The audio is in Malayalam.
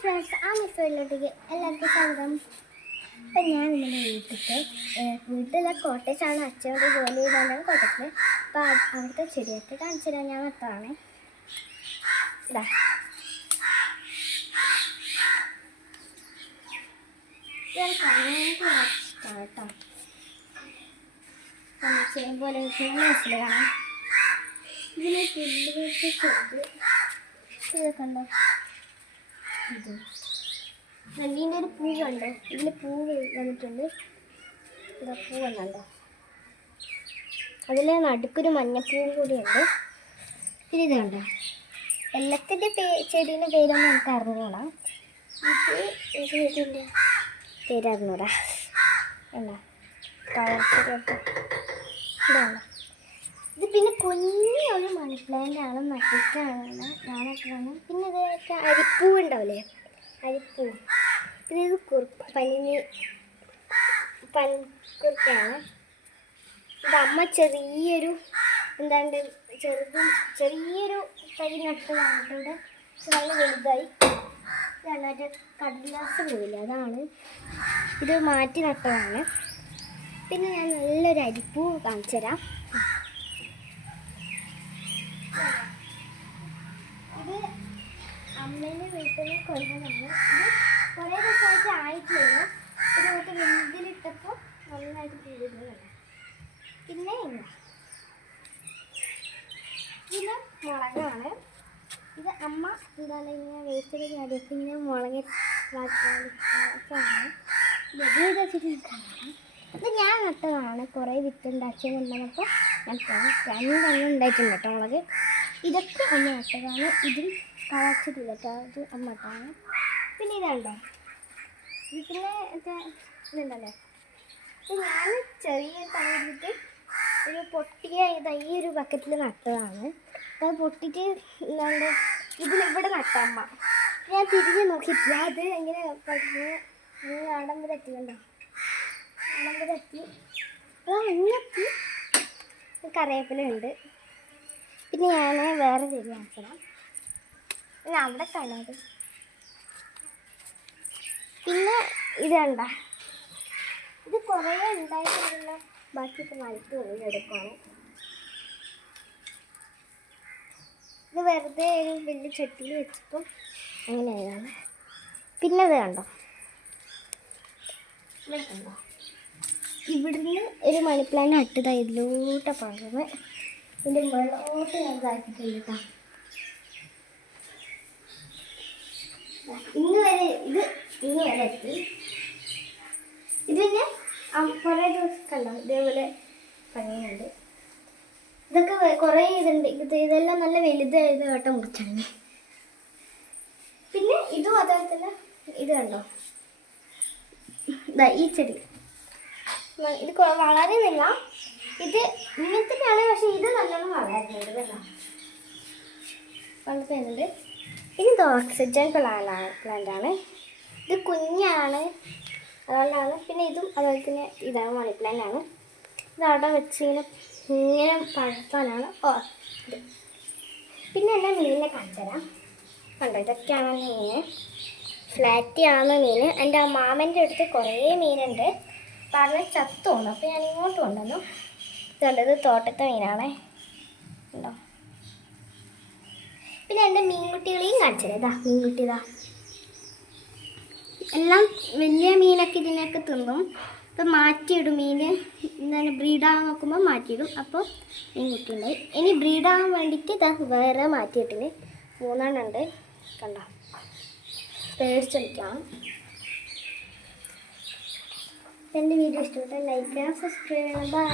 ഫ്രണ്ട്സ് ആ മിസ്സോയിലോട്ടേക്ക് എല്ലാവർക്കും സ്വാഗതം. അപ്പം ഞാൻ ഇന്നലെ വീട്ടിലെ കോട്ടേജാണ് അച്ഛനോട് ജോലി ചെയ്തുകൊണ്ടാണ് കോട്ടേജിൽ. അപ്പോൾ അവിടുത്തെ ചെടിയൊക്കെ കാണിച്ചു തരാൻ ഞാൻ നട്ടതാണ്. ഇതാ കേട്ടോ പോലെ മനസ്സിൽ കാണാം. ഇതിനെ പുല്ല് ചെറുത് ഇതൊക്കെ ഉണ്ടോ, ഇത് നല്ലീൻ്റെ ഒരു പൂ കണ്ടോ, ഇതിൽ പൂവ് വന്നിട്ടുണ്ട്. ഇതാ പൂ വന്നുണ്ടോ, അതിൽ നടുക്കൊരു മഞ്ഞപ്പൂവും കൂടിയുണ്ട്. പിന്നെ ഇത് കണ്ടോ, എല്ലാത്തിൻ്റെ ചെടീൻ്റെ പേരൊന്നും നമുക്ക് അറിഞ്ഞൂടാ. ഇത് ഇതിൻ്റെ പേര് അറിഞ്ഞൂടാ. എന്താ കളർച്ചൊക്കെ ഇതാണോ, ഇത് പിന്നെ കുഞ്ഞൊരു മണി പ്ലാന്റ് ആണ്, നട്ടിട്ടാണ് ഞാനൊക്കെയാണ്. പിന്നെ ഇതൊക്കെ അരിപ്പൂ ഉണ്ടാവില്ലേ, അരിപ്പൂ. പിന്നെ ഇത് പനിക്കുറുക്കാണ്. ഇത് അമ്മ ചെറിയൊരു എന്താണ്ട് ചെറിയൊരു തരി നട്ടതാണ്. ഇവിടെ നല്ല വലുതായി. ഇതാണ് മറ്റേ കടലാസ് പോയില്ല, അതാണ് ഇത് മാറ്റി നട്ടതാണ്. പിന്നെ ഞാൻ നല്ലൊരു അരിപ്പൂ കാണിച്ചു തരാം. ഇത് അമ്മേൻ്റെ വീട്ടിൽ നിന്ന് കൊണ്ടുവന്നാണ്. ഇത് കുറേ ദിവസമായിട്ട് ആയിട്ടില്ല. ഒരു മറ്റേ വെന്തിലിട്ടപ്പോൾ നന്നായിട്ട് ചെയ്തിരുന്നതാണ്. പിന്നെ ഇത് മുളകാണ്. ഇത് അമ്മ എന്താണ് ഇങ്ങനെ വേസ്റ്റൊക്കെ ചാടിയൊക്കെ ഇങ്ങനെ മുളക് വാച്ചാണ്. ഇത് ഞാൻ നട്ടതാണ്. കുറേ വിത്തുണ്ടാക്കി കൊണ്ടുവന്നപ്പോൾ നട്ടതാണ്. 2 എണ്ണം ഉണ്ടായിട്ടുണ്ട് കേട്ടോ മുളക്. ഇതൊക്കെ അമ്മ നട്ടതാണ്. ഇതും കളച്ചിട്ടില്ല കേട്ടോ, ഇത് അമ്മ നട്ടതാണ്. പിന്നെ ഇതുണ്ടോ, ഇത് പിന്നെ ഇതുണ്ടല്ലേ, ഇത് ഞാൻ ചെറിയ തന്നിട്ട് ഒരു പൊട്ടിയ ഈ ഒരു ബക്കറ്റിൽ നട്ടതാണ്. അത് പൊട്ടിയിട്ട് എന്താണ്ട് ഇതിലിവിടെ നട്ടമ്മ. ഞാൻ തിരിഞ്ഞ് നോക്കിയിട്ടില്ല. അത് എങ്ങനെ നാടൻ വരെ എത്തിക്കണ്ടോ, നാടൻ വരെ എത്തി. അങ്ങെത്തി കറിവേപ്പിലുണ്ട്. പിന്നെ ഞാൻ വേറെ ചെടി കാണിക്കണം. പിന്നെ അവിടെ കാണാത്. പിന്നെ ഇത് കണ്ട, ഇത് കുറേ ഉണ്ടായിട്ടുള്ള ബാക്കിയൊക്കെ വലിച്ചു എടുക്കുകയാണ്. ഇത് വെറുതെ ഒരു വലിയ ചട്ടിയിൽ വെച്ചപ്പോൾ അങ്ങനെയായതാണ്. പിന്നെ ഇത് കണ്ടോ, കണ്ടോ, ഇവിടുന്ന് ഒരു മണി പ്ലാന്റ് നട്ടതാണ്. ഇതിലൂടെ പകർന്ന് ഇതിൻ്റെ വെള്ളമോട്ട് ഞാൻ ഇതാക്കിയിട്ടുണ്ട് കേട്ടോ. ഇന്ന് വരെ എത്തി. ഇത് പിന്നെ കുറേ ദിവസം കണ്ടോ ഇതേപോലെ പണിയുണ്ട്. ഇതൊക്കെ കുറേ ഇതുണ്ട്. ഇതെല്ലാം നല്ല വലുതായത് കേട്ടോ മുറിച്ചാണ്. പിന്നെ ഇതും അതുപോലെ തന്നെ ഇത് കണ്ടോ, ഇതാ ഈ ചെടി. ഇത് വളരുന്നില്ല, ഇത് ഇങ്ങനത്തെയാണ്. പക്ഷെ ഇത് നല്ലോണം വളരുന്നുണ്ട് കേട്ടോ, വളർത്തുന്നുണ്ട്. ഇനി ഇത് ഓക്സിജൻ പ്ലാന്റാണ്. ഇത് കുഞ്ഞാണ്, അതുകൊണ്ടാണ്. പിന്നെ ഇതും അതുപോലെ തന്നെ ഇതാണ് മണി പ്ലാന്റ് ആണ്. ഇത് അവിടെ വെച്ച് ഇങ്ങനെ പഴുത്താനാണ്. ഇത് പിന്നെ എന്നെ മീനിനെ കാണിച്ചു തരാം. കണ്ടോ, ഇതൊക്കെയാണ് മീൻ. ഫ്ലാറ്റിയാണ് മീൻ. എൻ്റെ മാമൻ്റെ അടുത്ത് കുറേ മീനുണ്ട്. പറഞ്ഞ് ചത്തോന്നു. അപ്പോൾ ഞാൻ ഇങ്ങോട്ട് കൊണ്ടുവന്നു. ഇത് തോട്ടത്തെ മീനാണേ, ഉണ്ടോ. പിന്നെ എൻ്റെ മീൻകുട്ടികളെയും കാണിച്ചു തരാം. ഇതാ മീൻകുട്ടി, ഇതാ എല്ലാം വലിയ മീനൊക്കെ ഇതിനൊക്കെ തിന്നും. ഇപ്പം മാറ്റിയിടും. മീൻ എന്താണ് ബ്രീഡാകാൻ നോക്കുമ്പോൾ മാറ്റിയിടും. അപ്പോൾ മീൻകുട്ടി ഉണ്ടായി. ഇനി ബ്രീഡാകാൻ വേണ്ടിയിട്ട് ഇതാ വേറെ മാറ്റിയിട്ടിന് 3 എണ്ണം ഉണ്ട്. കണ്ടോ, പേടിച്ചടിക്കാം. എൻ്റെ വീഡിയോ ഇഷ്ടപ്പെട്ടാൽ ലൈക്ക് ചെയ്യണം, സബ്സ്ക്രൈബ് ചെയ്യണം. ബൈ.